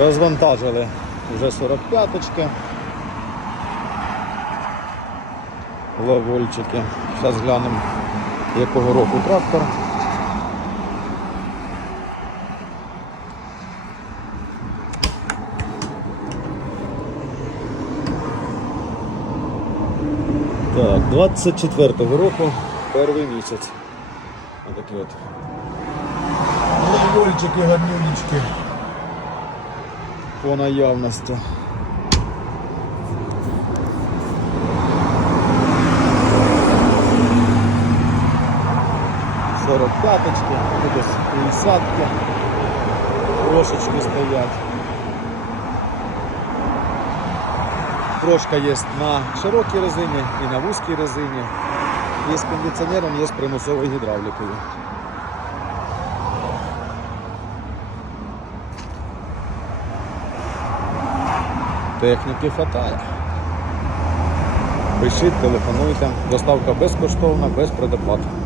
Розвантажили вже 45-очки. Лавольчики. Зараз глянемо, якого року трактор. Так, 24-го року, перший місяць. Отакі от. Лавольчики, гаднюнечки. По наявності. Сорок п'яточки, тут п'ятдесятки, трошечки стоять. Трошка є на широкій резині і на вузькій резині. Є з кондиціонером, є з примусовою гідравлікою. Техніки хватає. Пишіть, телефонуйте. Доставка безкоштовна, без предоплати.